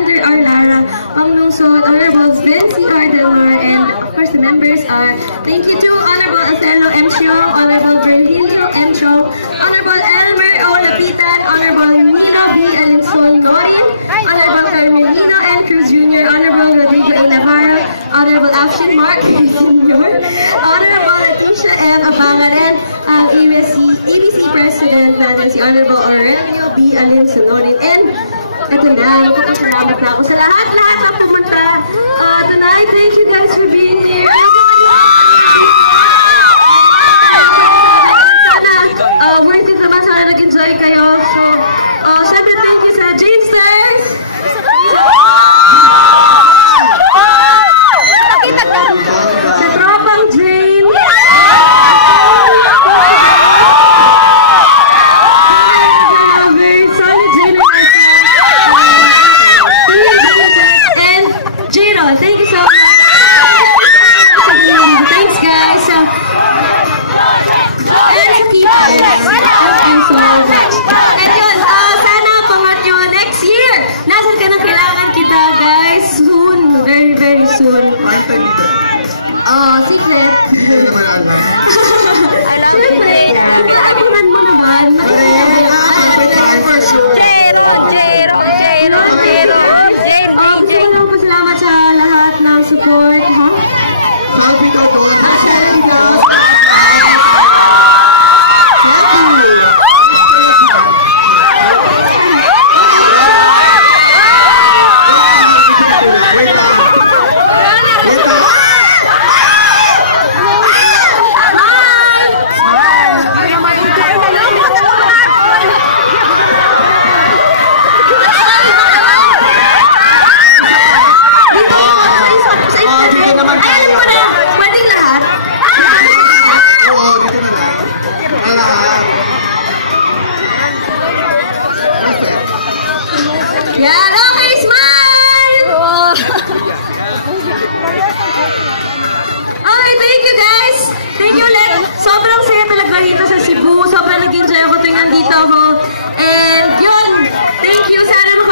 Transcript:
Alexander R. Lara, Pang Lungsod, Honorable Vinci R. Delor, and of course the members are, thank you to Honorable Othello M. Chiong, Honorable Virgilio M. Chong, Honorable Elmer O. Lapitan, Honorable Nino B. Alinson Norin, Honorable Carmelino N. Cruz Jr., Honorable Rodrigo A. Navarro, Honorable Afshin Mark Jr., Honorable Leticia M. Abangan, and ABC President natin si Honorable Aurelio B. Alinson Norin. And ito na, magpapasalamat na ako sa lahat na pumunta tonight. Thank you guys for being here. Sana, worth it naman. Sana nag-enjoy kayo. So, syempre thank you sa Janesters. Sa tropang Jane. Thank you so much. Thanks, guys. And keep it. Thank you so much. And yun, sana pangat nyo next year. Nasaan ka nang kailangan kita, guys? Soon. Very, very soon. Secret. Hindi naman alam. Siyempre, abangan mo naman. Salamat sa lahat ng support, ha? Sabi ka po. Yan, okay, smile! Okay, thank you guys! Thank you ulit! Sobrang saya talaga dito sa Cebu. Sobrang nag-enjoy ako tuwing nandito ako. And yun, thank you. Sana